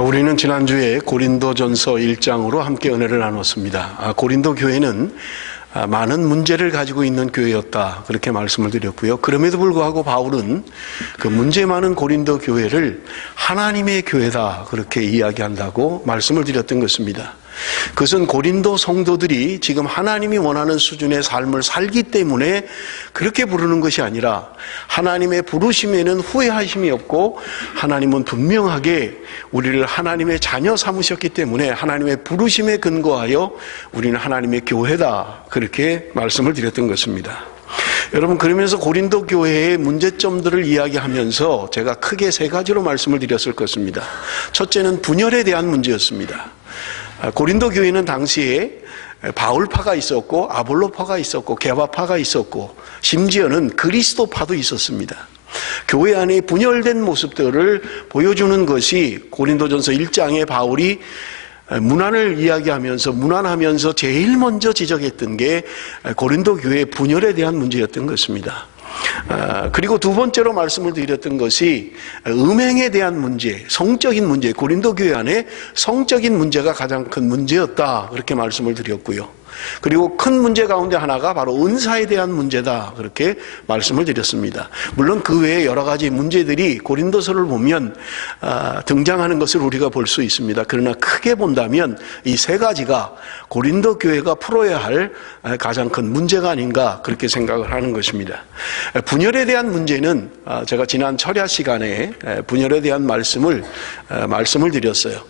우리는 지난주에 고린도전서 1장으로 함께 은혜를 나눴습니다. 고린도 교회는 많은 문제를 가지고 있는 교회였다, 그렇게 말씀을 드렸고요. 그럼에도 불구하고 바울은 그 문제 많은 고린도 교회를 하나님의 교회다, 그렇게 이야기한다고 말씀을 드렸던 것입니다. 그것은 고린도 성도들이 지금 하나님이 원하는 수준의 삶을 살기 때문에 그렇게 부르는 것이 아니라, 하나님의 부르심에는 후회하심이 없고 하나님은 분명하게 우리를 하나님의 자녀 삼으셨기 때문에 하나님의 부르심에 근거하여 우리는 하나님의 교회다, 그렇게 말씀을 드렸던 것입니다. 여러분, 그러면서 고린도 교회의 문제점들을 이야기하면서 제가 크게 세 가지로 말씀을 드렸을 것입니다. 첫째는 분열에 대한 문제였습니다. 고린도 교회는 당시에 바울파가 있었고 아볼로파가 있었고 게바파가 있었고 심지어는 그리스도파도 있었습니다. 교회 안에 분열된 모습들을 보여주는 것이 고린도전서 1장에 바울이 문안을 문안하면서 제일 먼저 지적했던 게 고린도 교회의 분열에 대한 문제였던 것입니다. 그리고 두 번째로 말씀을 드렸던 것이 음행에 대한 문제, 성적인 문제, 고린도 교회 안에 성적인 문제가 가장 큰 문제였다, 그렇게 말씀을 드렸고요. 그리고 큰 문제 가운데 하나가 바로 은사에 대한 문제다, 그렇게 말씀을 드렸습니다. 물론 그 외에 여러 가지 문제들이 고린도서를 보면 등장하는 것을 우리가 볼 수 있습니다. 그러나 크게 본다면 이 세 가지가 고린도 교회가 풀어야 할 가장 큰 문제가 아닌가, 그렇게 생각을 하는 것입니다. 분열에 대한 문제는 제가 지난 철야 시간에 분열에 대한 말씀을 드렸어요.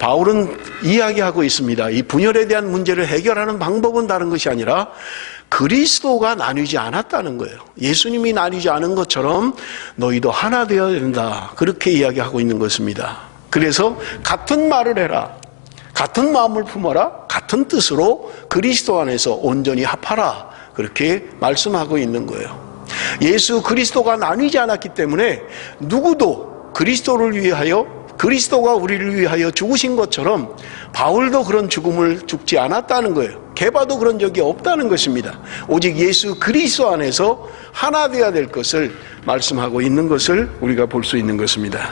바울은 이야기하고 있습니다. 이 분열에 대한 문제를 해결하는 방법은 다른 것이 아니라 그리스도가 나뉘지 않았다는 거예요. 예수님이 나뉘지 않은 것처럼 너희도 하나 되어야 된다, 그렇게 이야기하고 있는 것입니다. 그래서 같은 말을 해라, 같은 마음을 품어라, 같은 뜻으로 그리스도 안에서 온전히 합하라, 그렇게 말씀하고 있는 거예요. 예수 그리스도가 나뉘지 않았기 때문에 누구도 그리스도를 위하여, 그리스도가 우리를 위하여 죽으신 것처럼 바울도 그런 죽음을 죽지 않았다는 거예요. 게바도 그런 적이 없다는 것입니다. 오직 예수 그리스도 안에서 하나 되어야 될 것을 말씀하고 있는 것을 우리가 볼 수 있는 것입니다.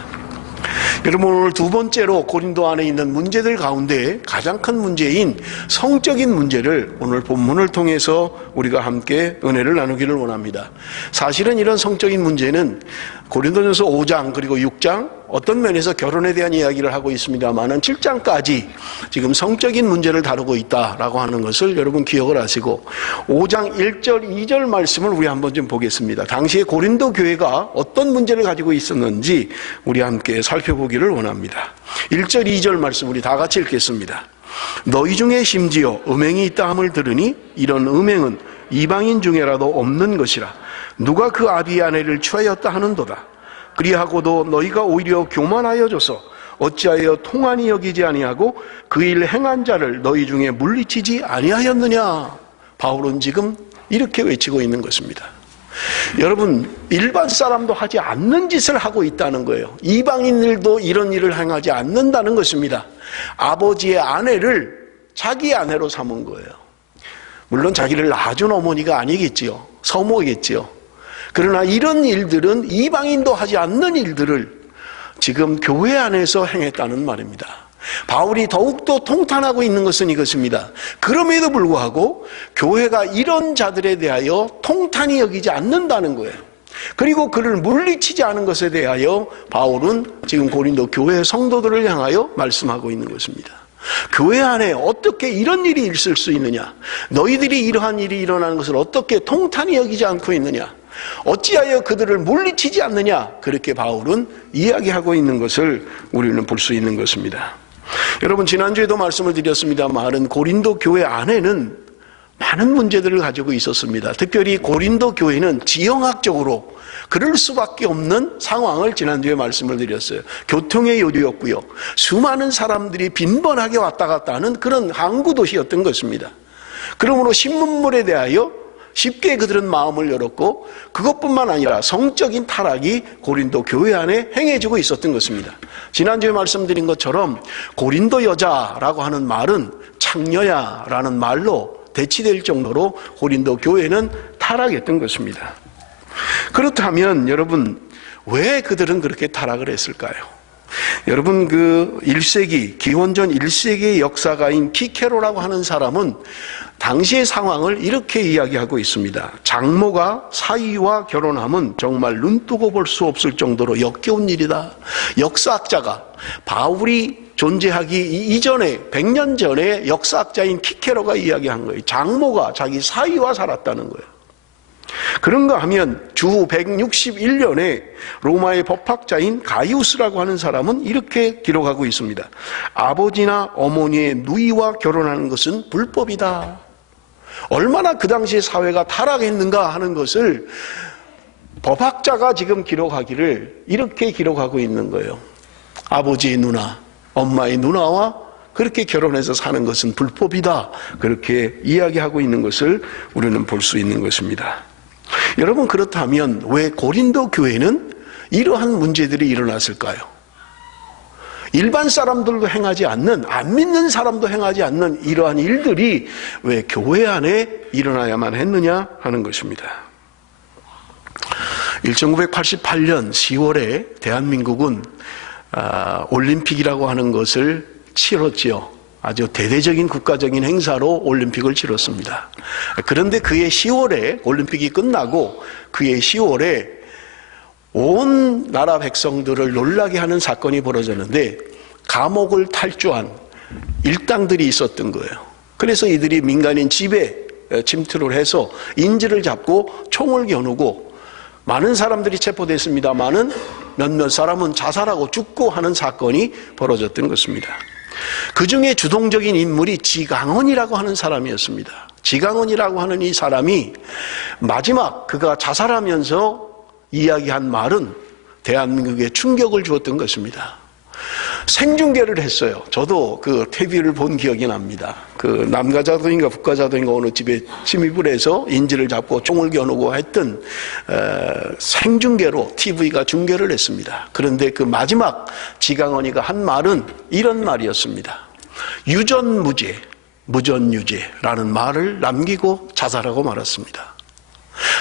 여러분, 오늘 두 번째로 고린도 안에 있는 문제들 가운데 가장 큰 문제인 성적인 문제를 오늘 본문을 통해서 우리가 함께 은혜를 나누기를 원합니다. 사실은 이런 성적인 문제는 고린도전서 5장 그리고 6장 어떤 면에서 결혼에 대한 이야기를 하고 있습니다만은 7장까지 지금 성적인 문제를 다루고 있다라고 하는 것을 여러분 기억을 하시고, 5장 1절 2절 말씀을 우리 한번 좀 보겠습니다. 당시에 고린도 교회가 어떤 문제를 가지고 있었는지 우리 함께 살펴보기를 원합니다. 1절 2절 말씀 우리 다 같이 읽겠습니다. 너희 중에 심지어 음행이 있다 함을 들으니 이런 음행은 이방인 중에라도 없는 것이라. 누가 그 아비의 아내를 취하였다 하는도다. 그리하고도 너희가 오히려 교만하여져서 어찌하여 통한이 여기지 아니하고 그 일 행한 자를 너희 중에 물리치지 아니하였느냐. 바울은 지금 이렇게 외치고 있는 것입니다. 여러분, 일반 사람도 하지 않는 짓을 하고 있다는 거예요. 이방인들도 이런 일을 행하지 않는다는 것입니다. 아버지의 아내를 자기 아내로 삼은 거예요. 물론 자기를 낳아준 어머니가 아니겠지요. 서모겠지요. 그러나 이런 일들은 이방인도 하지 않는 일들을 지금 교회 안에서 행했다는 말입니다. 바울이 더욱더 통탄하고 있는 것은 이것입니다. 그럼에도 불구하고 교회가 이런 자들에 대하여 통탄히 여기지 않는다는 거예요. 그리고 그를 물리치지 않은 것에 대하여 바울은 지금 고린도 교회 성도들을 향하여 말씀하고 있는 것입니다. 교회 안에 어떻게 이런 일이 있을 수 있느냐? 너희들이 이러한 일이 일어나는 것을 어떻게 통탄히 여기지 않고 있느냐? 어찌하여 그들을 물리치지 않느냐? 그렇게 바울은 이야기하고 있는 것을 우리는 볼 수 있는 것입니다. 여러분, 지난주에도 말씀을 드렸습니다만 고린도 교회 안에는 많은 문제들을 가지고 있었습니다. 특별히 고린도 교회는 지형학적으로 그럴 수밖에 없는 상황을 지난주에 말씀을 드렸어요. 교통의 요지였고요, 수많은 사람들이 빈번하게 왔다 갔다 하는 그런 항구 도시였던 것입니다. 그러므로 신문물에 대하여 쉽게 그들은 마음을 열었고, 그것뿐만 아니라 성적인 타락이 고린도 교회 안에 행해지고 있었던 것입니다. 지난주에 말씀드린 것처럼 고린도 여자라고 하는 말은 창녀야라는 말로 대치될 정도로 고린도 교회는 타락했던 것입니다. 그렇다면 여러분, 왜 그들은 그렇게 타락을 했을까요? 여러분, 그 1세기, 기원전 1세기의 역사가인 키케로라고 하는 사람은 당시의 상황을 이렇게 이야기하고 있습니다. 장모가 사위와 결혼하면 정말 눈뜨고 볼 수 없을 정도로 역겨운 일이다. 역사학자가 바울이 존재하기 이전에 100년 전에 역사학자인 키케로가 이야기한 거예요. 장모가 자기 사위와 살았다는 거예요. 그런가 하면 주 161년에 로마의 법학자인 가이우스라고 하는 사람은 이렇게 기록하고 있습니다. 아버지나 어머니의 누이와 결혼하는 것은 불법이다. 얼마나 그 당시의 사회가 타락했는가 하는 것을 법학자가 지금 기록하기를 이렇게 기록하고 있는 거예요. 아버지의 누나, 엄마의 누나와 그렇게 결혼해서 사는 것은 불법이다. 그렇게 이야기하고 있는 것을 우리는 볼 수 있는 것입니다. 여러분, 그렇다면 왜 고린도 교회는 이러한 문제들이 일어났을까요? 일반 사람들도 행하지 않는, 안 믿는 사람도 행하지 않는 이러한 일들이 왜 교회 안에 일어나야만 했느냐 하는 것입니다. 1988년 10월에 대한민국은 올림픽이라고 하는 것을 치렀지요. 아주 대대적인 국가적인 행사로 올림픽을 치렀습니다. 그런데 그해 10월에 올림픽이 끝나고 그해 10월에 온 나라 백성들을 놀라게 하는 사건이 벌어졌는데 감옥을 탈주한 일당들이 있었던 거예요. 그래서 이들이 민간인 집에 침투를 해서 인질을 잡고 총을 겨누고 많은 사람들이 체포됐습니다마는 몇몇 사람은 자살하고 죽고 하는 사건이 벌어졌던 것입니다. 그 중에 주동적인 인물이 지강원이라고 하는 사람이었습니다. 지강원이라고 하는 이 사람이 마지막 그가 자살하면서 이야기한 말은 대한민국에 충격을 주었던 것입니다. 생중계를 했어요. 저도 그 TV를 본 기억이 납니다. 그 남가자도인가 북가자도인가 어느 집에 침입을 해서 인질을 잡고 총을 겨누고 했던 생중계로 TV가 중계를 했습니다. 그런데 그 마지막 지강원이가 한 말은 이런 말이었습니다. 유전무죄, 무전유죄라는 말을 남기고 자살하고 말았습니다.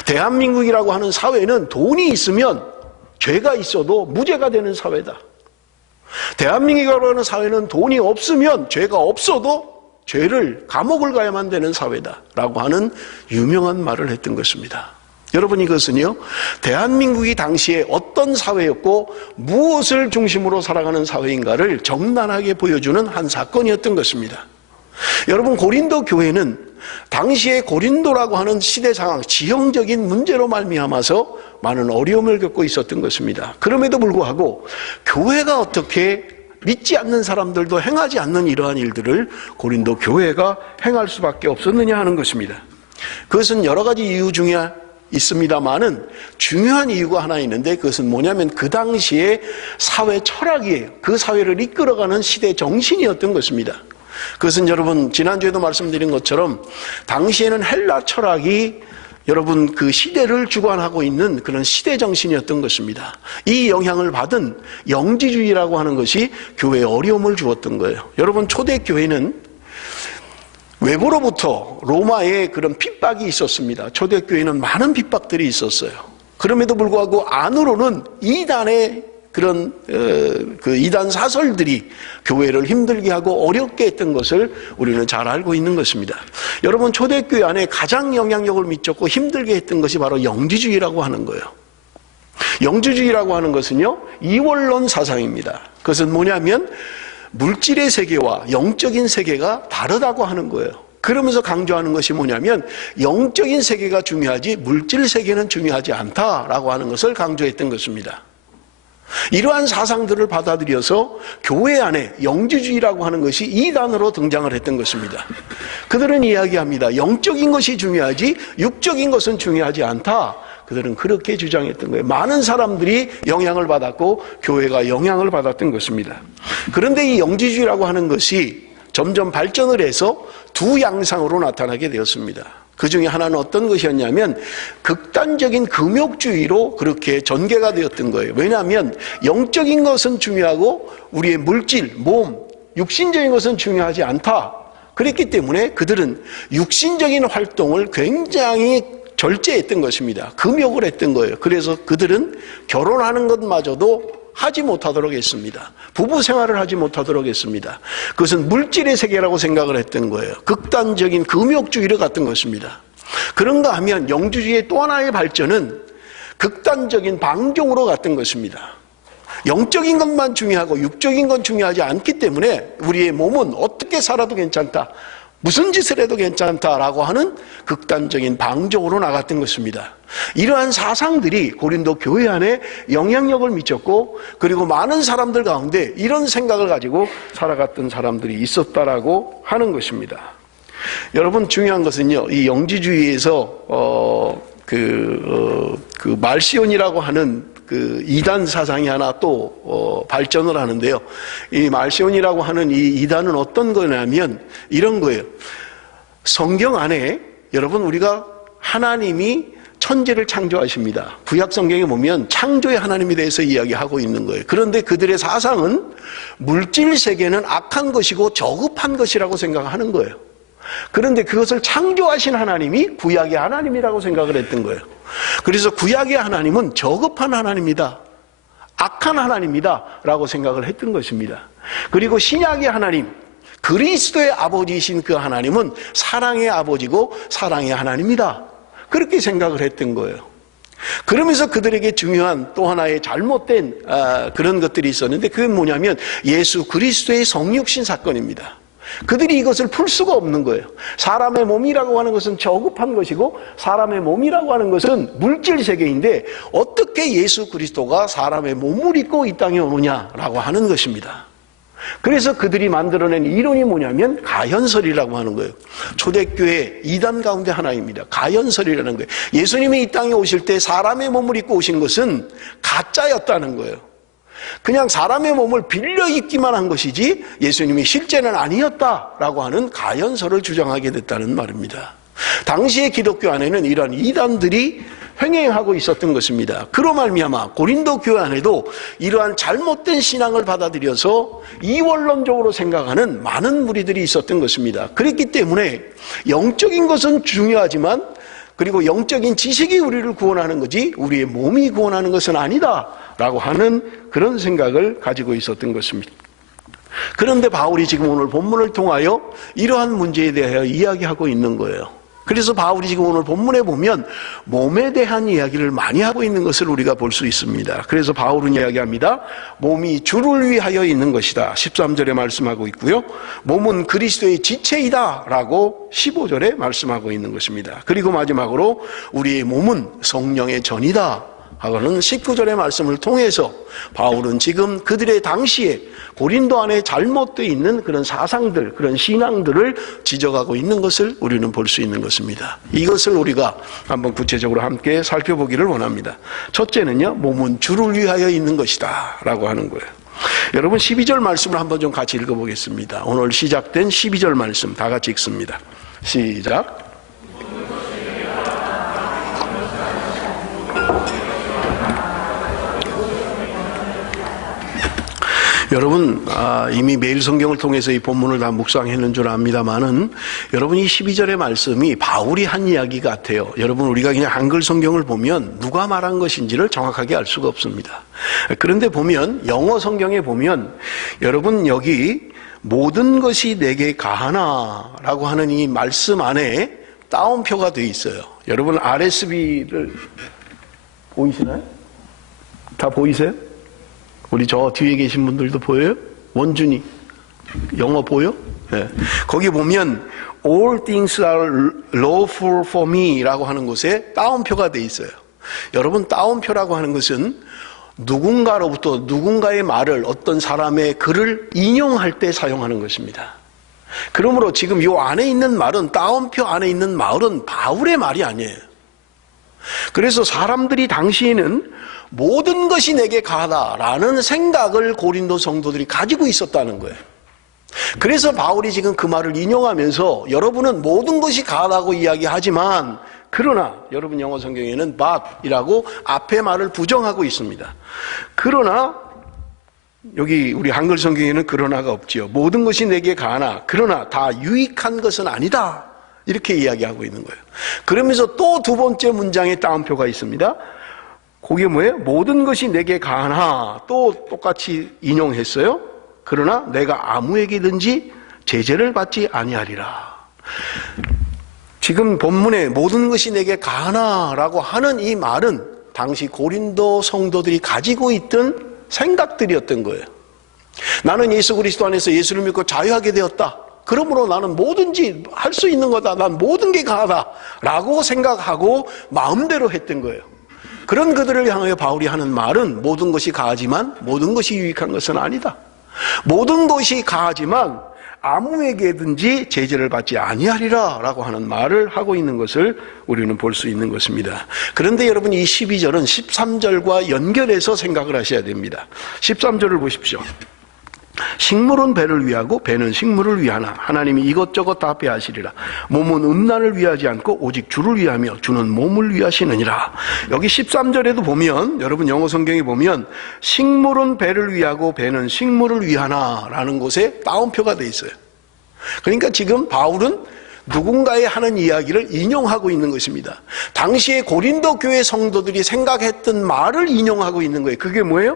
대한민국이라고 하는 사회는 돈이 있으면 죄가 있어도 무죄가 되는 사회다. 대한민국이라고 하는 사회는 돈이 없으면 죄가 없어도 죄를 감옥을 가야만 되는 사회다라고 하는 유명한 말을 했던 것입니다. 여러분, 이것은요, 대한민국이 당시에 어떤 사회였고 무엇을 중심으로 살아가는 사회인가를 적나라하게 보여주는 한 사건이었던 것입니다. 여러분, 고린도 교회는 당시에 고린도라고 하는 시대 상황, 지형적인 문제로 말미암아서 많은 어려움을 겪고 있었던 것입니다. 그럼에도 불구하고 교회가 어떻게 믿지 않는 사람들도 행하지 않는 이러한 일들을 고린도 교회가 행할 수밖에 없었느냐 하는 것입니다. 그것은 여러 가지 이유 중에 있습니다만은 중요한 이유가 하나 있는데 그것은 뭐냐면 그 당시의 사회 철학이에요. 그 사회를 이끌어가는 시대 정신이었던 것입니다. 그것은 여러분 지난주에도 말씀드린 것처럼 당시에는 헬라 철학이 여러분 그 시대를 주관하고 있는 그런 시대 정신이었던 것입니다. 이 영향을 받은 영지주의라고 하는 것이 교회에 어려움을 주었던 거예요. 여러분, 초대교회는 외부로부터 로마의 그런 핍박이 있었습니다. 초대교회는 많은 핍박들이 있었어요. 그럼에도 불구하고 안으로는 이단의 그런 그 이단 사설들이 교회를 힘들게 하고 어렵게 했던 것을 우리는 잘 알고 있는 것입니다. 여러분, 초대교회 안에 가장 영향력을 미쳤고 힘들게 했던 것이 바로 영지주의라고 하는 거예요. 영지주의라고 하는 것은요, 이원론 사상입니다. 그것은 뭐냐면 물질의 세계와 영적인 세계가 다르다고 하는 거예요. 그러면서 강조하는 것이 뭐냐면 영적인 세계가 중요하지 물질 세계는 중요하지 않다라고 하는 것을 강조했던 것입니다. 이러한 사상들을 받아들여서 교회 안에 영지주의라고 하는 것이 이단으로 등장을 했던 것입니다. 그들은 이야기합니다. 영적인 것이 중요하지 육적인 것은 중요하지 않다. 그들은 그렇게 주장했던 거예요. 많은 사람들이 영향을 받았고 교회가 영향을 받았던 것입니다. 그런데 이 영지주의라고 하는 것이 점점 발전을 해서 두 양상으로 나타나게 되었습니다. 그 중에 하나는 어떤 것이었냐면 극단적인 금욕주의로 그렇게 전개가 되었던 거예요. 왜냐하면 영적인 것은 중요하고 우리의 물질, 몸, 육신적인 것은 중요하지 않다. 그랬기 때문에 그들은 육신적인 활동을 굉장히 절제했던 것입니다. 금욕을 했던 거예요. 그래서 그들은 결혼하는 것마저도 하지 못하도록 했습니다. 부부 생활을 하지 못하도록 했습니다. 그것은 물질의 세계라고 생각을 했던 거예요. 극단적인 금욕주의를 갖던 것입니다. 그런가 하면 영주주의의 또 하나의 발전은 극단적인 방종으로 갔던 것입니다. 영적인 것만 중요하고 육적인 건 중요하지 않기 때문에 우리의 몸은 어떻게 살아도 괜찮다, 무슨 짓을 해도 괜찮다라고 하는 극단적인 방종으로 나갔던 것입니다. 이러한 사상들이 고린도 교회 안에 영향력을 미쳤고, 그리고 많은 사람들 가운데 이런 생각을 가지고 살아갔던 사람들이 있었다라고 하는 것입니다. 여러분, 중요한 것은요, 이 영지주의에서 말시온이라고 하는 그 이단 사상이 하나 또 발전을 하는데요. 이 말시온이라고 하는 이 이단은 어떤 거냐면 이런 거예요. 성경 안에 여러분, 우리가 하나님이 천지를 창조하십니다. 구약 성경에 보면 창조의 하나님에 대해서 이야기하고 있는 거예요. 그런데 그들의 사상은 물질 세계는 악한 것이고 저급한 것이라고 생각하는 거예요. 그런데 그것을 창조하신 하나님이 구약의 하나님이라고 생각을 했던 거예요. 그래서 구약의 하나님은 저급한 하나님이다, 악한 하나님이다 라고 생각을 했던 것입니다. 그리고 신약의 하나님, 그리스도의 아버지이신 그 하나님은 사랑의 아버지고 사랑의 하나님이다, 그렇게 생각을 했던 거예요. 그러면서 그들에게 중요한 또 하나의 잘못된 그런 것들이 있었는데, 그게 뭐냐면 예수 그리스도의 성육신 사건입니다. 그들이 이것을 풀 수가 없는 거예요. 사람의 몸이라고 하는 것은 저급한 것이고 사람의 몸이라고 하는 것은 물질 세계인데 어떻게 예수 그리스도가 사람의 몸을 입고 이 땅에 오느냐라고 하는 것입니다. 그래서 그들이 만들어낸 이론이 뭐냐면 가현설이라고 하는 거예요. 초대교회 이단 가운데 하나입니다. 가현설이라는 거예요. 예수님이 이 땅에 오실 때 사람의 몸을 입고 오신 것은 가짜였다는 거예요. 그냥 사람의 몸을 빌려 입기만 한 것이지 예수님이 실제는 아니었다라고 하는 가현설을 주장하게 됐다는 말입니다. 당시의 기독교 안에는 이러한 이단들이 횡행하고 있었던 것입니다. 그로 말미암아 고린도 교회 안에도 이러한 잘못된 신앙을 받아들여서 이원론적으로 생각하는 많은 무리들이 있었던 것입니다. 그렇기 때문에 영적인 것은 중요하지만, 그리고 영적인 지식이 우리를 구원하는 거지 우리의 몸이 구원하는 것은 아니다 라고 하는 그런 생각을 가지고 있었던 것입니다. 그런데 바울이 지금 오늘 본문을 통하여 이러한 문제에 대하여 이야기하고 있는 거예요. 그래서 바울이 지금 오늘 본문에 보면 몸에 대한 이야기를 많이 하고 있는 것을 우리가 볼 수 있습니다. 그래서 바울은 이야기합니다. 몸이 주를 위하여 있는 것이다, 13절에 말씀하고 있고요. 몸은 그리스도의 지체이다 라고 15절에 말씀하고 있는 것입니다. 그리고 마지막으로 우리의 몸은 성령의 전이다 하고는 19절의 말씀을 통해서 바울은 지금 그들의 당시에 고린도 안에 잘못되어 있는 그런 사상들, 그런 신앙들을 지적하고 있는 것을 우리는 볼 수 있는 것입니다. 이것을 우리가 한번 구체적으로 함께 살펴보기를 원합니다. 첫째는요, 몸은 주를 위하여 있는 것이다 라고 하는 거예요. 여러분, 12절 말씀을 한번 좀 같이 읽어보겠습니다. 오늘 시작된 12절 말씀 다 같이 읽습니다. 시작. 여러분, 이미 매일 성경을 통해서 이 본문을 다 묵상했는 줄 압니다만은, 여러분, 이 12절의 말씀이 바울이 한 이야기 같아요. 여러분, 우리가 그냥 한글 성경을 보면 누가 말한 것인지를 정확하게 알 수가 없습니다. 그런데 보면 영어 성경에 보면 여러분, 여기 모든 것이 내게 가하나 라고 하는 이 말씀 안에 따옴표가 되어 있어요. 여러분, RSV를 보이시나요? 다 보이세요? 우리 저 뒤에 계신 분들도 보여요? 원준이 영어 보여? 네. 거기 보면 All things are lawful for me 라고 하는 곳에 따옴표가 돼 있어요. 여러분, 따옴표라고 하는 것은 누군가로부터 누군가의 말을, 어떤 사람의 글을 인용할 때 사용하는 것입니다. 그러므로 지금 이 안에 있는 말은, 따옴표 안에 있는 말은 바울의 말이 아니에요. 그래서 사람들이 당시에는 모든 것이 내게 가하다라는 생각을 고린도 성도들이 가지고 있었다는 거예요. 그래서 바울이 지금 그 말을 인용하면서 여러분은 모든 것이 가하다고 이야기하지만, 그러나 여러분 영어 성경에는 but이라고 앞에 말을 부정하고 있습니다. 그러나 여기 우리 한글 성경에는 그러나가 없지요. 모든 것이 내게 가하나 그러나 다 유익한 것은 아니다, 이렇게 이야기하고 있는 거예요. 그러면서 또 두 번째 문장에 따옴표가 있습니다. 그게 뭐예요? 모든 것이 내게 가하나, 또 똑같이 인용했어요. 그러나 내가 아무에게든지 제재를 받지 아니하리라. 지금 본문에 모든 것이 내게 가하나라고 하는 이 말은 당시 고린도 성도들이 가지고 있던 생각들이었던 거예요. 나는 예수 그리스도 안에서 예수를 믿고 자유하게 되었다. 그러므로 나는 뭐든지 할 수 있는 거다. 난 모든 게 가하다. 라고 생각하고 마음대로 했던 거예요. 그런 그들을 향하여 바울이 하는 말은 모든 것이 가하지만 모든 것이 유익한 것은 아니다. 모든 것이 가하지만 아무에게든지 제재를 받지 아니하리라 라고 하는 말을 하고 있는 것을 우리는 볼 수 있는 것입니다. 그런데 여러분, 이 12절은 13절과 연결해서 생각을 하셔야 됩니다. 13절을 보십시오. 식물은 배를 위하고 배는 식물을 위하나 하나님이 이것저것 다 배하시리라. 몸은 음란을 위하지 않고 오직 주를 위하며 주는 몸을 위하시느니라. 여기 13절에도 보면, 여러분 영어 성경에 보면 식물은 배를 위하고 배는 식물을 위하나 라는 곳에 따옴표가 돼 있어요. 그러니까 지금 바울은 누군가의 하는 이야기를 인용하고 있는 것입니다. 당시에 고린도 교회 성도들이 생각했던 말을 인용하고 있는 거예요. 그게 뭐예요?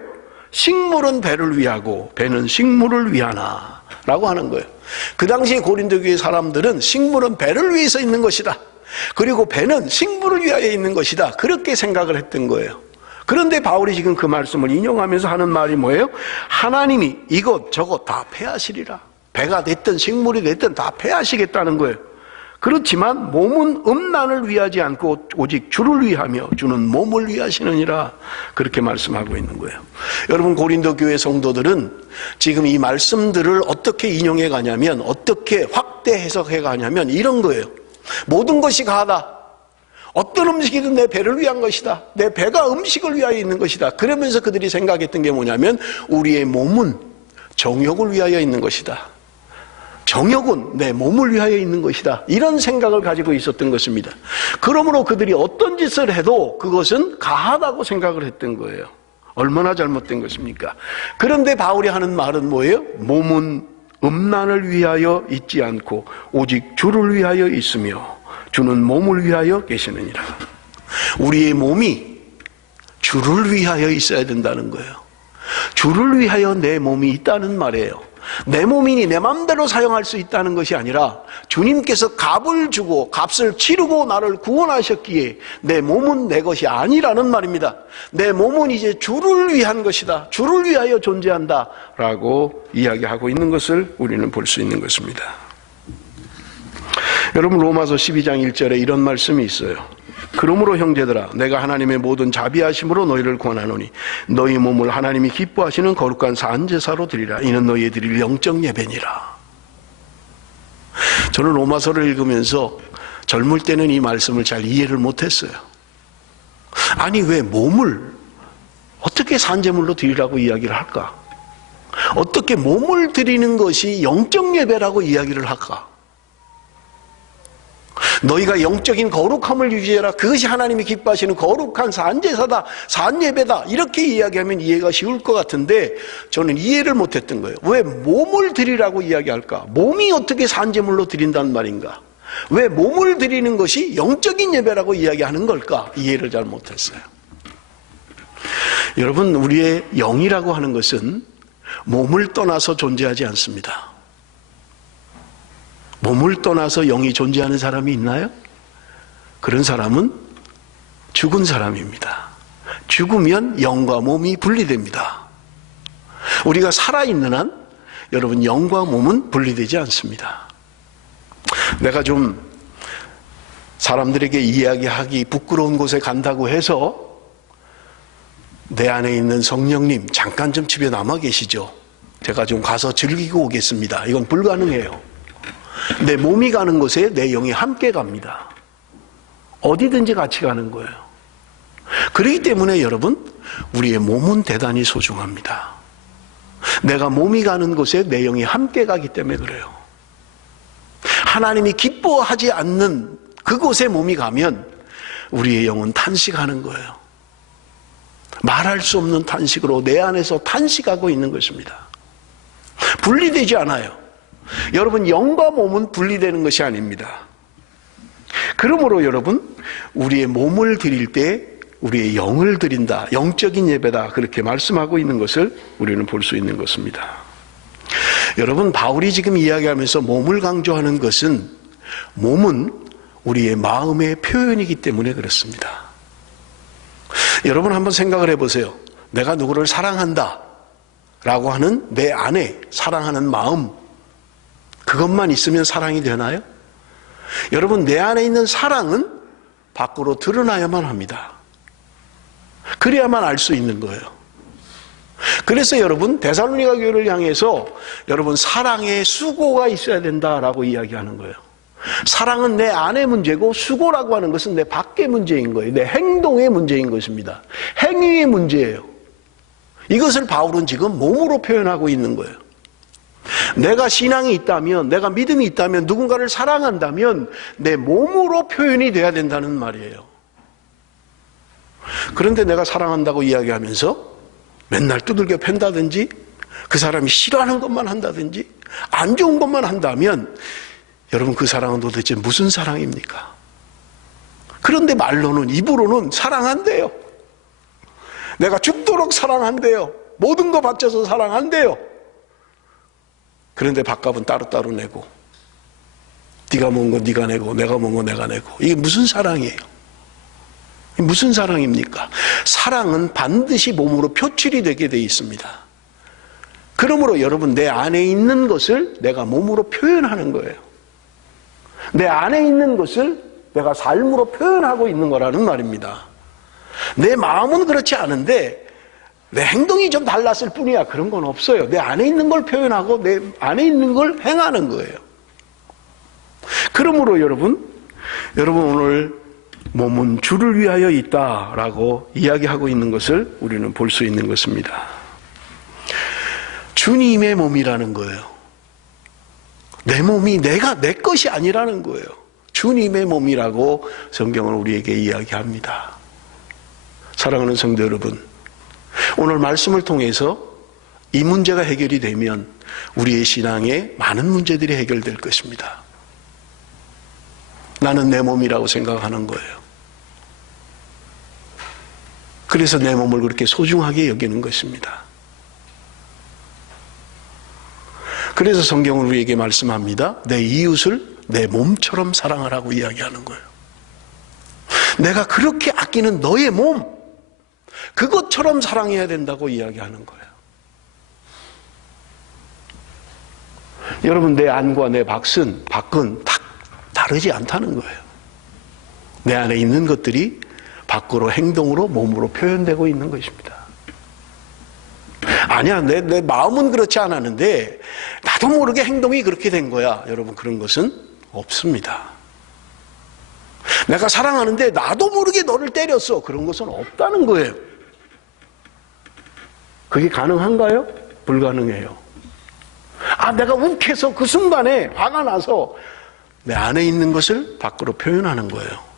식물은 배를 위하고 배는 식물을 위하나 라고 하는 거예요. 그 당시에 고린도 교회 사람들은 식물은 배를 위해서 있는 것이다. 그리고 배는 식물을 위하여 있는 것이다. 그렇게 생각을 했던 거예요. 그런데 바울이 지금 그 말씀을 인용하면서 하는 말이 뭐예요? 하나님이 이것저것 다 폐하시리라. 배가 됐든 식물이 됐든 다 폐하시겠다는 거예요. 그렇지만 몸은 음란을 위하지 않고 오직 주를 위하며 주는 몸을 위하시느니라. 그렇게 말씀하고 있는 거예요. 여러분, 고린도 교회 성도들은 지금 이 말씀들을 어떻게 인용해 가냐면, 어떻게 확대 해석해 가냐면 이런 거예요. 모든 것이 가하다. 어떤 음식이든 내 배를 위한 것이다. 내 배가 음식을 위하여 있는 것이다. 그러면서 그들이 생각했던 게 뭐냐면 우리의 몸은 정욕을 위하여 있는 것이다. 정욕은 내 몸을 위하여 있는 것이다. 이런 생각을 가지고 있었던 것입니다. 그러므로 그들이 어떤 짓을 해도 그것은 가하다고 생각을 했던 거예요. 얼마나 잘못된 것입니까? 그런데 바울이 하는 말은 뭐예요? 몸은 음란을 위하여 있지 않고 오직 주를 위하여 있으며 주는 몸을 위하여 계시느니라. 우리의 몸이 주를 위하여 있어야 된다는 거예요. 주를 위하여 내 몸이 있다는 말이에요. 내 몸이니 내 마음대로 사용할 수 있다는 것이 아니라 주님께서 값을 주고 값을 치르고 나를 구원하셨기에 내 몸은 내 것이 아니라는 말입니다. 내 몸은 이제 주를 위한 것이다. 주를 위하여 존재한다 라고 이야기하고 있는 것을 우리는 볼 수 있는 것입니다. 여러분, 로마서 12장 1절에 이런 말씀이 있어요. 그러므로 형제들아, 내가 하나님의 모든 자비하심으로 너희를 권하노니 너희 몸을 하나님이 기뻐하시는 거룩한 산제사로 드리라. 이는 너희의 드릴 영적 예배니라. 저는 로마서를 읽으면서 젊을 때는 이 말씀을 잘 이해를 못했어요. 아니, 왜 몸을 어떻게 산제물로 드리라고 이야기를 할까? 어떻게 몸을 드리는 것이 영적 예배라고 이야기를 할까? 너희가 영적인 거룩함을 유지해라. 그것이 하나님이 기뻐하시는 거룩한 산제사다, 산예배다. 이렇게 이야기하면 이해가 쉬울 것 같은데 저는 이해를 못했던 거예요. 왜 몸을 드리라고 이야기할까? 몸이 어떻게 산제물로 드린다는 말인가? 왜 몸을 드리는 것이 영적인 예배라고 이야기하는 걸까? 이해를 잘 못했어요. 여러분, 우리의 영이라고 하는 것은 몸을 떠나서 존재하지 않습니다. 몸을 떠나서 영이 존재하는 사람이 있나요? 그런 사람은 죽은 사람입니다. 죽으면 영과 몸이 분리됩니다. 우리가 살아있는 한 여러분, 영과 몸은 분리되지 않습니다. 내가 좀 사람들에게 이야기하기 부끄러운 곳에 간다고 해서 내 안에 있는 성령님 잠깐 좀 집에 남아 계시죠? 제가 좀 가서 즐기고 오겠습니다. 이건 불가능해요. 내 몸이 가는 곳에 내 영이 함께 갑니다. 어디든지 같이 가는 거예요. 그렇기 때문에 여러분, 우리의 몸은 대단히 소중합니다. 내가 몸이 가는 곳에 내 영이 함께 가기 때문에 그래요. 하나님이 기뻐하지 않는 그곳에 몸이 가면 우리의 영은 탄식하는 거예요. 말할 수 없는 탄식으로 내 안에서 탄식하고 있는 것입니다. 분리되지 않아요. 여러분, 영과 몸은 분리되는 것이 아닙니다. 그러므로 여러분, 우리의 몸을 드릴 때 우리의 영을 드린다, 영적인 예배다, 그렇게 말씀하고 있는 것을 우리는 볼 수 있는 것입니다. 여러분, 바울이 지금 이야기하면서 몸을 강조하는 것은, 몸은 우리의 마음의 표현이기 때문에 그렇습니다. 여러분 한번 생각을 해보세요. 내가 누구를 사랑한다 라고 하는 내 안에 사랑하는 마음, 그것만 있으면 사랑이 되나요? 여러분, 내 안에 있는 사랑은 밖으로 드러나야만 합니다. 그래야만 알 수 있는 거예요. 그래서 여러분, 데살로니가 교회를 향해서 여러분 사랑의 수고가 있어야 된다라고 이야기하는 거예요. 사랑은 내 안의 문제고, 수고라고 하는 것은 내 밖의 문제인 거예요. 내 행동의 문제인 것입니다. 행위의 문제예요. 이것을 바울은 지금 몸으로 표현하고 있는 거예요. 내가 신앙이 있다면, 내가 믿음이 있다면, 누군가를 사랑한다면 내 몸으로 표현이 돼야 된다는 말이에요. 그런데 내가 사랑한다고 이야기하면서 맨날 두들겨 팬다든지, 그 사람이 싫어하는 것만 한다든지, 안 좋은 것만 한다면 여러분, 그 사랑은 도대체 무슨 사랑입니까? 그런데 말로는, 입으로는 사랑한대요. 내가 죽도록 사랑한대요. 모든 거 바쳐서 사랑한대요. 그런데 밥값은 따로따로 내고, 네가 먹은 거 네가 내고, 내가 먹은 거 내가 내고, 이게 무슨 사랑이에요? 이게 무슨 사랑입니까? 사랑은 반드시 몸으로 표출이 되게 돼 있습니다. 그러므로 여러분, 내 안에 있는 것을 내가 몸으로 표현하는 거예요. 내 안에 있는 것을 내가 삶으로 표현하고 있는 거라는 말입니다. 내 마음은 그렇지 않은데 내 행동이 좀 달랐을 뿐이야. 그런 건 없어요. 내 안에 있는 걸 표현하고 내 안에 있는 걸 행하는 거예요. 그러므로 여러분 오늘 몸은 주를 위하여 있다라고 이야기하고 있는 것을 우리는 볼 수 있는 것입니다. 주님의 몸이라는 거예요. 내 몸이 내 것이 아니라는 거예요. 주님의 몸이라고 성경은 우리에게 이야기합니다. 사랑하는 성도 여러분, 오늘 말씀을 통해서 이 문제가 해결이 되면 우리의 신앙에 많은 문제들이 해결될 것입니다. 나는 내 몸이라고 생각하는 거예요. 그래서 내 몸을 그렇게 소중하게 여기는 것입니다. 그래서 성경은 우리에게 말씀합니다. 내 이웃을 내 몸처럼 사랑하라고 이야기하는 거예요. 내가 그렇게 아끼는 너의 몸, 그것처럼 사랑해야 된다고 이야기하는 거예요. 여러분, 내 안과 내 밖은 다르지 않다는 거예요. 내 안에 있는 것들이 밖으로 행동으로 몸으로 표현되고 있는 것입니다. 아니야, 내 마음은 그렇지 않았는데 나도 모르게 행동이 그렇게 된 거야. 여러분, 그런 것은 없습니다. 내가 사랑하는데 나도 모르게 너를 때렸어. 그런 것은 없다는 거예요. 그게 가능한가요? 불가능해요. 내가 욱해서 그 순간에 화가 나서 내 안에 있는 것을 밖으로 표현하는 거예요.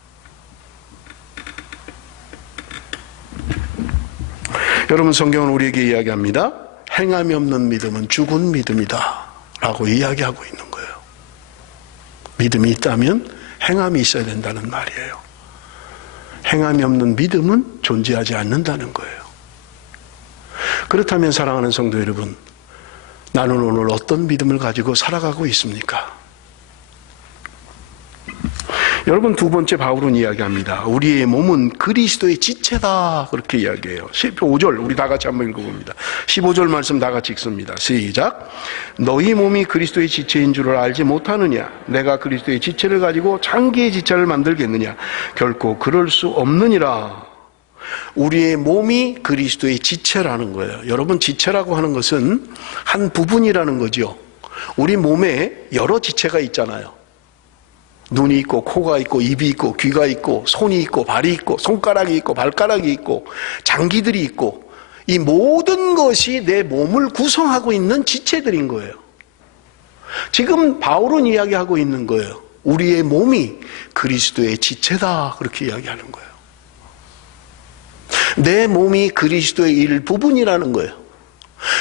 여러분, 성경은 우리에게 이야기합니다. 행함이 없는 믿음은 죽은 믿음이다 라고 이야기하고 있는 거예요. 믿음이 있다면 행함이 있어야 된다는 말이에요. 행함이 없는 믿음은 존재하지 않는다는 거예요. 그렇다면 사랑하는 성도 여러분, 나는 오늘 어떤 믿음을 가지고 살아가고 있습니까? 여러분, 두 번째 바울은 이야기합니다. 우리의 몸은 그리스도의 지체다, 그렇게 이야기해요. 15절 우리 다 같이 한번 읽어봅니다. 15절 말씀 다 같이 읽습니다. 시작. 너희 몸이 그리스도의 지체인 줄을 알지 못하느냐? 내가 그리스도의 지체를 가지고 장기의 지체를 만들겠느냐? 결코 그럴 수 없느니라. 우리의 몸이 그리스도의 지체라는 거예요. 여러분, 지체라고 하는 것은 한 부분이라는 거죠. 우리 몸에 여러 지체가 있잖아요. 눈이 있고, 코가 있고, 입이 있고, 귀가 있고, 손이 있고, 발이 있고, 손가락이 있고, 발가락이 있고, 장기들이 있고, 이 모든 것이 내 몸을 구성하고 있는 지체들인 거예요. 지금 바울은 이야기하고 있는 거예요. 우리의 몸이 그리스도의 지체다, 그렇게 이야기하는 거예요. 내 몸이 그리스도의 일부분이라는 거예요.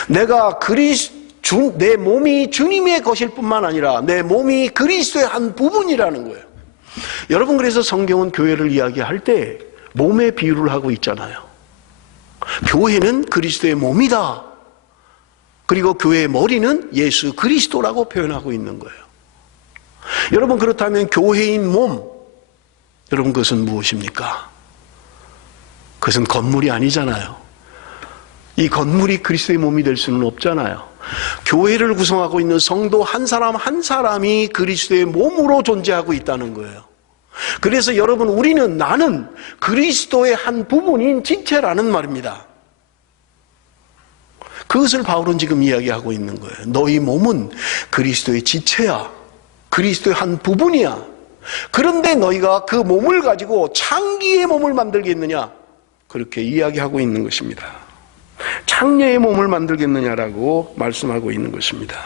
내 몸이 주님의 것일 뿐만 아니라 내 몸이 그리스도의 한 부분이라는 거예요. 여러분, 그래서 성경은 교회를 이야기할 때 몸의 비유를 하고 있잖아요. 교회는 그리스도의 몸이다. 그리고 교회의 머리는 예수 그리스도라고 표현하고 있는 거예요. 여러분, 그렇다면 교회인 몸, 여러분, 그것은 무엇입니까? 그것은 건물이 아니잖아요. 이 건물이 그리스도의 몸이 될 수는 없잖아요. 교회를 구성하고 있는 성도 한 사람 한 사람이 그리스도의 몸으로 존재하고 있다는 거예요. 그래서 여러분, 나는 그리스도의 한 부분인 지체라는 말입니다. 그것을 바울은 지금 이야기하고 있는 거예요. 너희 몸은 그리스도의 지체야. 그리스도의 한 부분이야. 그런데 너희가 그 몸을 가지고 창기의 몸을 만들겠느냐? 그렇게 이야기하고 있는 것입니다. 창녀의 몸을 만들겠느냐라고 말씀하고 있는 것입니다.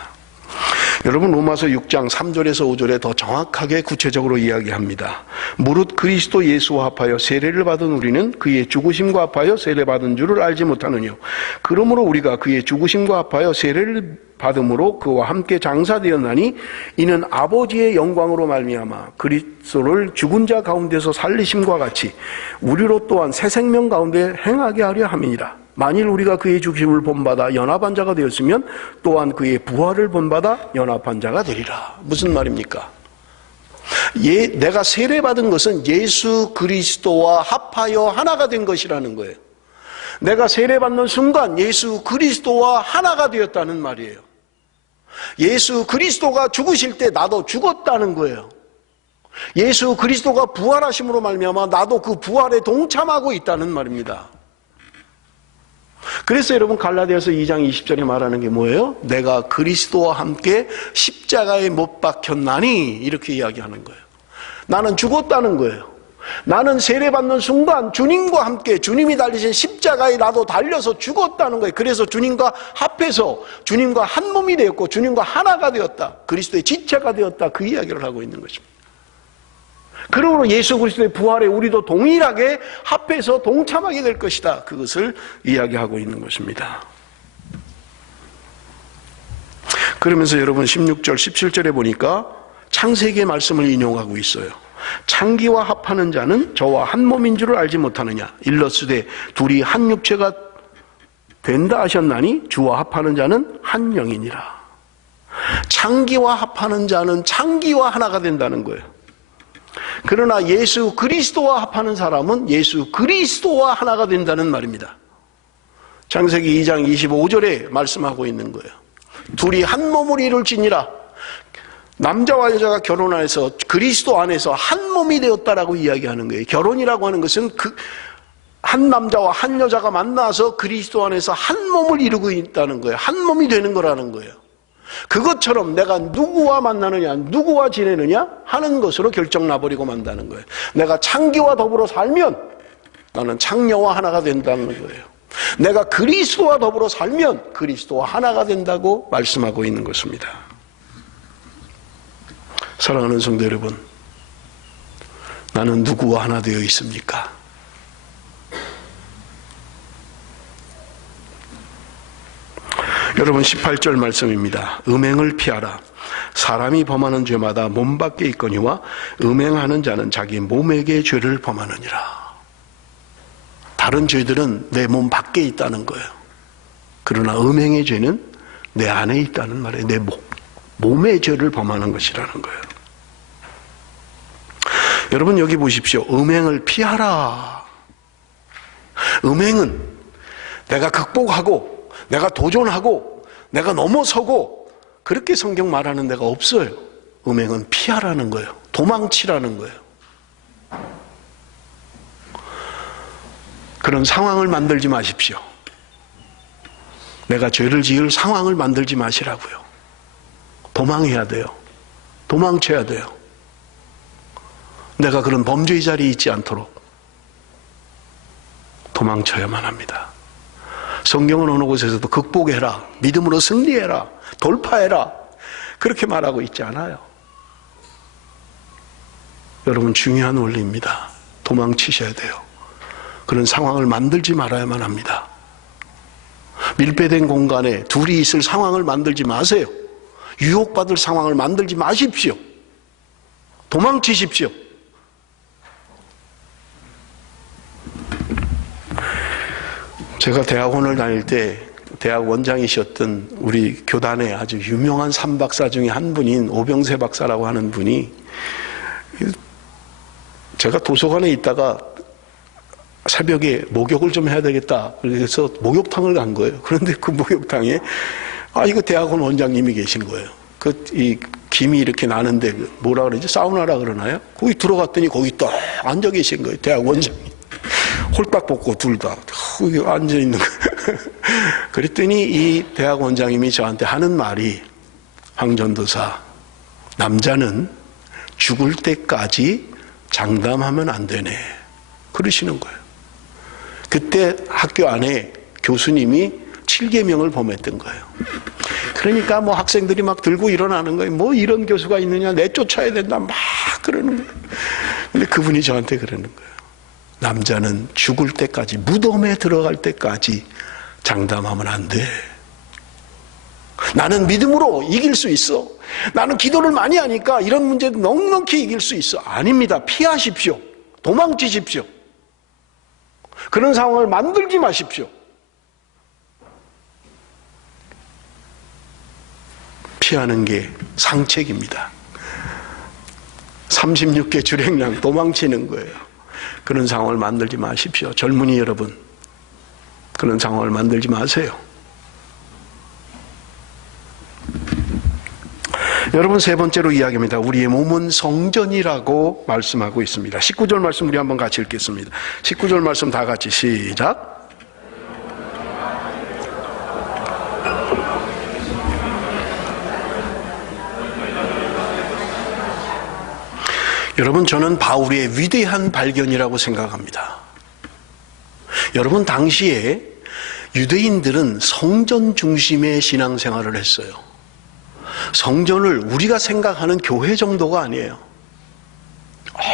여러분, 로마서 6장 3절에서 5절에 더 정확하게 구체적으로 이야기합니다. 무릇 그리스도 예수와 합하여 세례를 받은 우리는 그의 죽으심과 합하여 세례받은 줄을 알지 못하느뇨. 그러므로 우리가 그의 죽으심과 합하여 세례를 받음으로 그와 함께 장사되었나니 이는 아버지의 영광으로 말미암아 그리스도를 죽은 자 가운데서 살리심과 같이 우리로 또한 새 생명 가운데 행하게 하려 함이니라. 만일 우리가 그의 죽으심을 본받아 연합한 자가 되었으면 또한 그의 부활을 본받아 연합한 자가 되리라. 무슨 말입니까? 내가 세례받은 것은 예수 그리스도와 합하여 하나가 된 것이라는 거예요. 내가 세례받는 순간 예수 그리스도와 하나가 되었다는 말이에요. 예수 그리스도가 죽으실 때 나도 죽었다는 거예요. 예수 그리스도가 부활하심으로 말미암아 나도 그 부활에 동참하고 있다는 말입니다. 그래서 여러분, 갈라디아서 2장 20절에 말하는 게 뭐예요? 내가 그리스도와 함께 십자가에 못 박혔나니, 이렇게 이야기하는 거예요. 나는 죽었다는 거예요. 나는 세례받는 순간 주님과 함께 주님이 달리신 십자가에 나도 달려서 죽었다는 거예요. 그래서 주님과 합해서 주님과 한 몸이 되었고 주님과 하나가 되었다. 그리스도의 지체가 되었다. 그 이야기를 하고 있는 것입니다. 그러므로 예수 그리스도의 부활에 우리도 동일하게 합해서 동참하게 될 것이다. 그것을 이야기하고 있는 것입니다. 그러면서 여러분 16절 17절에 보니까 창세기의 말씀을 인용하고 있어요. 창기와 합하는 자는 저와 한 몸인 줄을 알지 못하느냐. 일러스되 둘이 한 육체가 된다 하셨나니 주와 합하는 자는 한 영이니라. 창기와 합하는 자는 창기와 하나가 된다는 거예요. 그러나 예수 그리스도와 합하는 사람은 예수 그리스도와 하나가 된다는 말입니다. 창세기 2장 25절에 말씀하고 있는 거예요. 둘이 한 몸을 이룰지니라. 남자와 여자가 결혼해서 그리스도 안에서 한 몸이 되었다라고 이야기하는 거예요. 결혼이라고 하는 것은 한 남자와 한 여자가 만나서 그리스도 안에서 한 몸을 이루고 있다는 거예요. 한 몸이 되는 거라는 거예요. 그것처럼 내가 누구와 만나느냐, 누구와 지내느냐 하는 것으로 결정 나버리고 만다는 거예요. 내가 창기와 더불어 살면 나는 창녀와 하나가 된다는 거예요. 내가 그리스도와 더불어 살면 그리스도와 하나가 된다고 말씀하고 있는 것입니다. 사랑하는 성도 여러분, 나는 누구와 하나 되어 있습니까? 여러분 18절 말씀입니다. 음행을 피하라. 사람이 범하는 죄마다 몸 밖에 있거니와 음행하는 자는 자기 몸에게 죄를 범하느니라. 다른 죄들은 내 몸 밖에 있다는 거예요. 그러나 음행의 죄는 내 안에 있다는 말이에요. 내 몸의 죄를 범하는 것이라는 거예요. 여러분 여기 보십시오. 음행을 피하라. 음행은 내가 극복하고 내가 도전하고 내가 넘어서고 그렇게 성경 말하는 데가 없어요. 음행은 피하라는 거예요. 도망치라는 거예요. 그런 상황을 만들지 마십시오. 내가 죄를 지을 상황을 만들지 마시라고요. 도망해야 돼요. 도망쳐야 돼요. 내가 그런 범죄의 자리에 있지 않도록 도망쳐야만 합니다. 성경은 어느 곳에서도 극복해라, 믿음으로 승리해라, 돌파해라 그렇게 말하고 있지 않아요. 여러분 중요한 원리입니다. 도망치셔야 돼요. 그런 상황을 만들지 말아야만 합니다. 밀폐된 공간에 둘이 있을 상황을 만들지 마세요. 유혹받을 상황을 만들지 마십시오. 도망치십시오. 제가 대학원을 다닐 때 대학 원장이셨던 우리 교단의 아주 유명한 삼박사 중에 한 분인 오병세 박사라고 하는 분이, 제가 도서관에 있다가 새벽에 목욕을 좀 해야 되겠다 그래서 목욕탕을 간 거예요. 그런데 그 목욕탕에 이거 대학원 원장님이 계신 거예요. 이 김이 이렇게 나는데 뭐라 그러지? 사우나라 그러나요? 거기 들어갔더니 거기 딱 앉아 계신 거예요. 대학 원장님. 홀딱 벗고 둘 다 거기 앉아 있는 거예요. 그랬더니 이 대학 원장님이 저한테 하는 말이, 황전도사, 남자는 죽을 때까지 장담하면 안 되네, 그러시는 거예요. 그때 학교 안에 교수님이 7계명을 범했던 거예요. 그러니까 뭐 학생들이 막 들고 일어나는 거예요. 뭐 이런 교수가 있느냐, 내쫓아야 된다, 막 그러는 거예요. 근데 그분이 저한테 그러는 거예요. 남자는 죽을 때까지, 무덤에 들어갈 때까지 장담하면 안 돼. 나는 믿음으로 이길 수 있어. 나는 기도를 많이 하니까 이런 문제도 넉넉히 이길 수 있어. 아닙니다. 피하십시오. 도망치십시오. 그런 상황을 만들지 마십시오. 피하는 게 상책입니다. 36개 주랭랑 도망치는 거예요. 그런 상황을 만들지 마십시오. 젊은이 여러분, 그런 상황을 만들지 마세요. 여러분, 세 번째로 이야기합니다. 우리의 몸은 성전이라고 말씀하고 있습니다. 19절 말씀 우리 한번 같이 읽겠습니다. 19절 말씀 다 같이 시작. 여러분, 저는 바울의 위대한 발견이라고 생각합니다. 여러분, 당시에 유대인들은 성전 중심의 신앙생활을 했어요. 성전을 우리가 생각하는 교회 정도가 아니에요.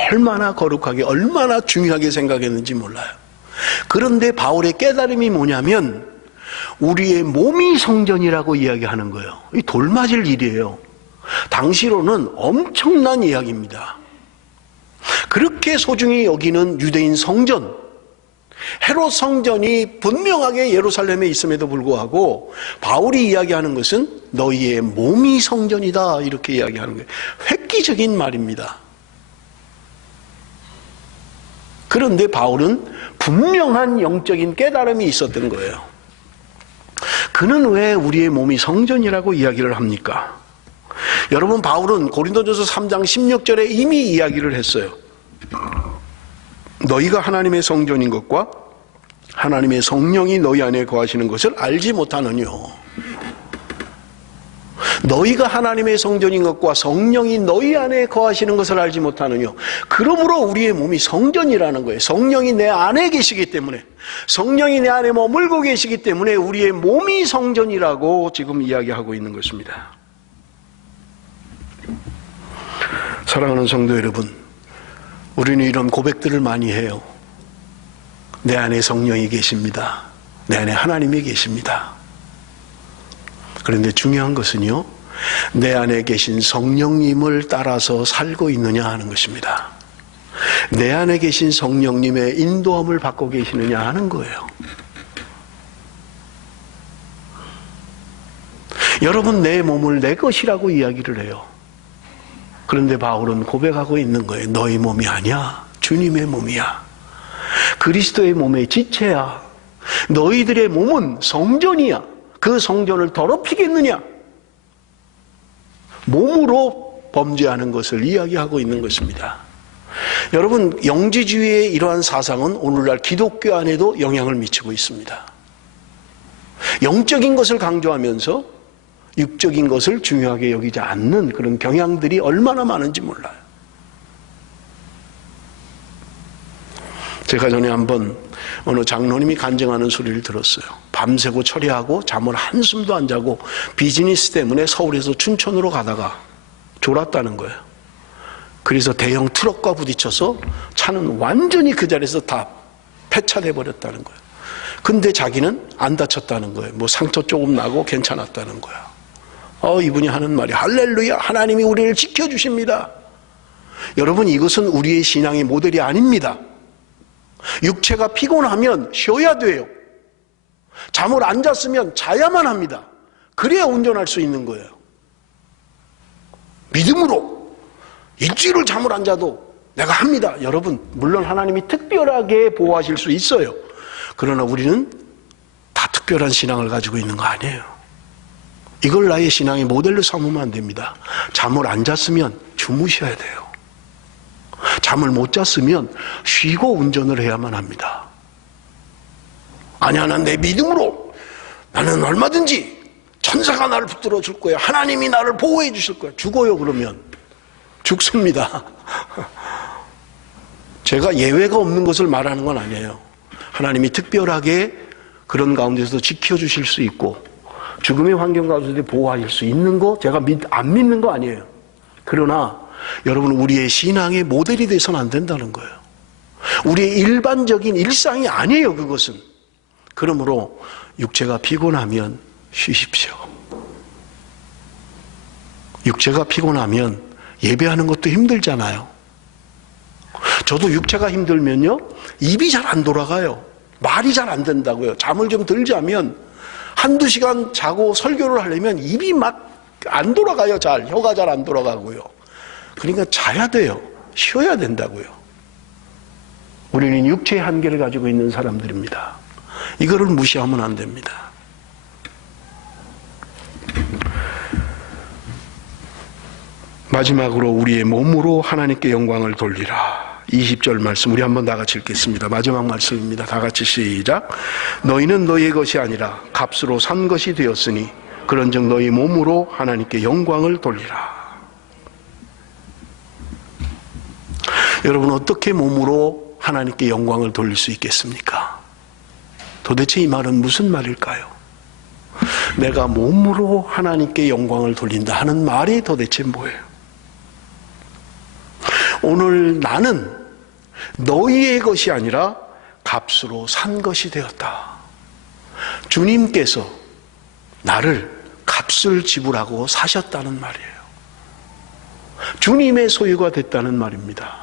얼마나 거룩하게, 얼마나 중요하게 생각했는지 몰라요. 그런데 바울의 깨달음이 뭐냐면 우리의 몸이 성전이라고 이야기하는 거예요. 이 돌맞을 일이에요. 당시로는 엄청난 이야기입니다. 그렇게 소중히 여기는 유대인 성전, 헤롯 성전이 분명하게 예루살렘에 있음에도 불구하고 바울이 이야기하는 것은 너희의 몸이 성전이다, 이렇게 이야기하는 거예요. 획기적인 말입니다. 그런데 바울은 분명한 영적인 깨달음이 있었던 거예요. 그는 왜 우리의 몸이 성전이라고 이야기를 합니까? 여러분, 바울은 고린도전서 3장 16절에 이미 이야기를 했어요. 너희가 하나님의 성전인 것과 하나님의 성령이 너희 안에 거하시는 것을 알지 못하느뇨. 너희가 하나님의 성전인 것과 성령이 너희 안에 거하시는 것을 알지 못하느뇨. 그러므로 우리의 몸이 성전이라는 거예요. 성령이 내 안에 계시기 때문에, 성령이 내 안에 머물고 계시기 때문에 우리의 몸이 성전이라고 지금 이야기하고 있는 것입니다. 사랑하는 성도 여러분, 우리는 이런 고백들을 많이 해요. 내 안에 성령이 계십니다. 내 안에 하나님이 계십니다. 그런데 중요한 것은요, 내 안에 계신 성령님을 따라서 살고 있느냐 하는 것입니다. 내 안에 계신 성령님의 인도함을 받고 계시느냐 하는 거예요. 여러분, 내 몸을 내 것이라고 이야기를 해요. 그런데 바울은 고백하고 있는 거예요. 너희 몸이 아니야. 주님의 몸이야. 그리스도의 몸의 지체야. 너희들의 몸은 성전이야. 그 성전을 더럽히겠느냐? 몸으로 범죄하는 것을 이야기하고 있는 것입니다. 여러분, 영지주의의 이러한 사상은 오늘날 기독교 안에도 영향을 미치고 있습니다. 영적인 것을 강조하면서 육적인 것을 중요하게 여기지 않는 그런 경향들이 얼마나 많은지 몰라요. 제가 전에 한번 어느 장로님이 간증하는 소리를 들었어요. 밤새고 처리하고 잠을 한숨도 안 자고 비즈니스 때문에 서울에서 춘천으로 가다가 졸았다는 거예요. 그래서 대형 트럭과 부딪혀서 차는 완전히 그 자리에서 다 폐차돼 버렸다는 거예요. 근데 자기는 안 다쳤다는 거예요. 뭐 상처 조금 나고 괜찮았다는 거야. 이분이 하는 말이 할렐루야, 하나님이 우리를 지켜주십니다. 여러분, 이것은 우리의 신앙의 모델이 아닙니다. 육체가 피곤하면 쉬어야 돼요. 잠을 안 잤으면 자야만 합니다. 그래야 운전할 수 있는 거예요. 믿음으로 일주일을 잠을 안 자도 내가 합니다. 여러분, 물론 하나님이 특별하게 보호하실 수 있어요. 그러나 우리는 다 특별한 신앙을 가지고 있는 거 아니에요. 이걸 나의 신앙의 모델로 삼으면 안 됩니다. 잠을 안 잤으면 주무셔야 돼요. 잠을 못 잤으면 쉬고 운전을 해야만 합니다. 아니야, 난 내 믿음으로 나는 얼마든지 천사가 나를 붙들어 줄 거야. 하나님이 나를 보호해 주실 거야. 죽어요, 그러면. 죽습니다. 제가 예외가 없는 것을 말하는 건 아니에요. 하나님이 특별하게 그런 가운데서도 지켜주실 수 있고 죽음의 환경 가운데 보호하실 수 있는 거 제가 안 믿는 거 아니에요. 그러나 여러분, 우리의 신앙의 모델이 돼서는 안 된다는 거예요. 우리의 일반적인 일상이 아니에요, 그것은. 그러므로 육체가 피곤하면 쉬십시오. 육체가 피곤하면 예배하는 것도 힘들잖아요. 저도 육체가 힘들면요, 입이 잘 안 돌아가요. 말이 잘 안 된다고요. 잠을 좀 덜 자면 한두 시간 자고 설교를 하려면 입이 막 안 돌아가요. 혀가 잘 안 돌아가고요. 그러니까 자야 돼요. 쉬어야 된다고요. 우리는 육체의 한계를 가지고 있는 사람들입니다. 이거를 무시하면 안 됩니다. 마지막으로 우리의 몸으로 하나님께 영광을 돌리라. 20절 말씀 우리 한번 다 같이 읽겠습니다. 마지막 말씀입니다. 다 같이 시작. 너희는 너희의 것이 아니라 값으로 산 것이 되었으니 그런즉 너희 몸으로 하나님께 영광을 돌리라. 여러분, 어떻게 몸으로 하나님께 영광을 돌릴 수 있겠습니까? 도대체 이 말은 무슨 말일까요? 내가 몸으로 하나님께 영광을 돌린다 하는 말이 도대체 뭐예요? 오늘 나는 너희의 것이 아니라 값으로 산 것이 되었다. 주님께서 나를 값을 지불하고 사셨다는 말이에요. 주님의 소유가 됐다는 말입니다.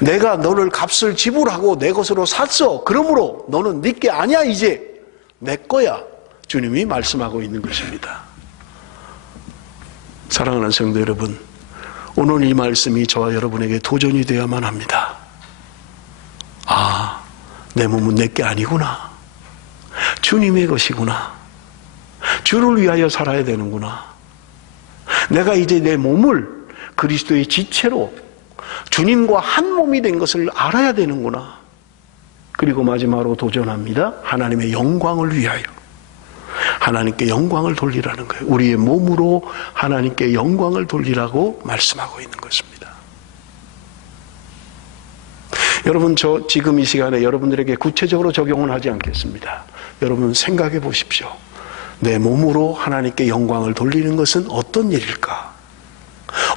내가 너를 값을 지불하고 내 것으로 샀어. 그러므로 너는 네 게 아니야. 이제 내 거야. 주님이 말씀하고 있는 것입니다. 사랑하는 성도 여러분, 오늘 이 말씀이 저와 여러분에게 도전이 되어야만 합니다. 아, 내 몸은 내 게 아니구나. 주님의 것이구나. 주를 위하여 살아야 되는구나. 내가 이제 내 몸을 그리스도의 지체로 주님과 한 몸이 된 것을 알아야 되는구나. 그리고 마지막으로 도전합니다. 하나님의 영광을 위하여 하나님께 영광을 돌리라는 거예요. 우리의 몸으로 하나님께 영광을 돌리라고 말씀하고 있는 것입니다. 여러분, 저 지금 이 시간에 여러분들에게 구체적으로 적용은 하지 않겠습니다. 여러분 생각해 보십시오. 내 몸으로 하나님께 영광을 돌리는 것은 어떤 일일까?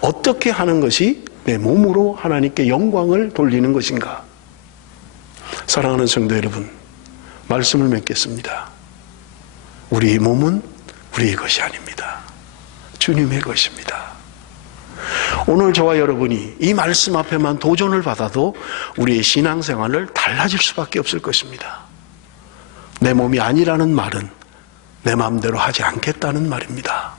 어떻게 하는 것이 내 몸으로 하나님께 영광을 돌리는 것인가? 사랑하는 성도 여러분, 말씀을 맺겠습니다. 우리의 몸은 우리의 것이 아닙니다. 주님의 것입니다. 오늘 저와 여러분이 이 말씀 앞에만 도전을 받아도 우리의 신앙생활을 달라질 수밖에 없을 것입니다. 내 몸이 아니라는 말은 내 마음대로 하지 않겠다는 말입니다.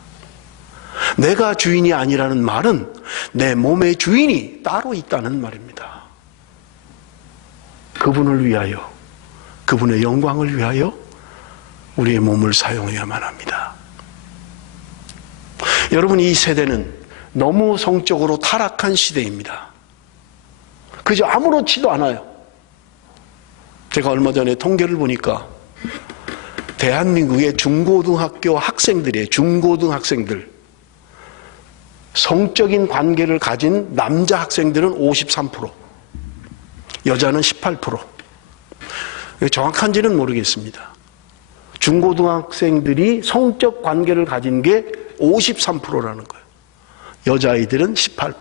내가 주인이 아니라는 말은 내 몸의 주인이 따로 있다는 말입니다. 그분을 위하여, 그분의 영광을 위하여 우리의 몸을 사용해야만 합니다. 여러분, 이 세대는 너무 성적으로 타락한 시대입니다. 그저 아무렇지도 않아요. 제가 얼마 전에 통계를 보니까 대한민국의 중고등학교 학생들이에요. 중고등학생들. 성적인 관계를 가진 남자 학생들은 53%, 여자는 18%. 정확한지는 모르겠습니다. 중고등학생들이 성적 관계를 가진 게 53%라는 거예요. 여자아이들은 18%.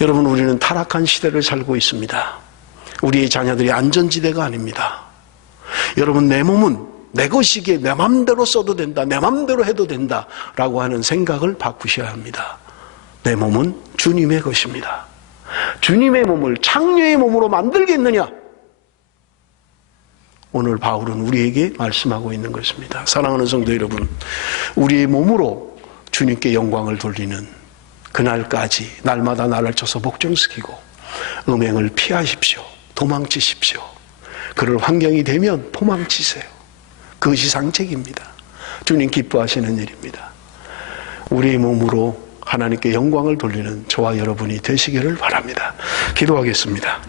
여러분, 우리는 타락한 시대를 살고 있습니다. 우리의 자녀들이 안전지대가 아닙니다. 여러분, 내 몸은 내 것이기에 내 맘대로 써도 된다, 내 맘대로 해도 된다 라고 하는 생각을 바꾸셔야 합니다. 내 몸은 주님의 것입니다. 주님의 몸을 창녀의 몸으로 만들겠느냐? 오늘 바울은 우리에게 말씀하고 있는 것입니다. 사랑하는 성도 여러분, 우리의 몸으로 주님께 영광을 돌리는 그날까지 날마다 나를 쳐서 복종시키고 음행을 피하십시오. 도망치십시오. 그럴 환경이 되면 도망치세요. 그것이 상책입니다. 주님 기뻐하시는 일입니다. 우리의 몸으로 하나님께 영광을 돌리는 저와 여러분이 되시기를 바랍니다. 기도하겠습니다.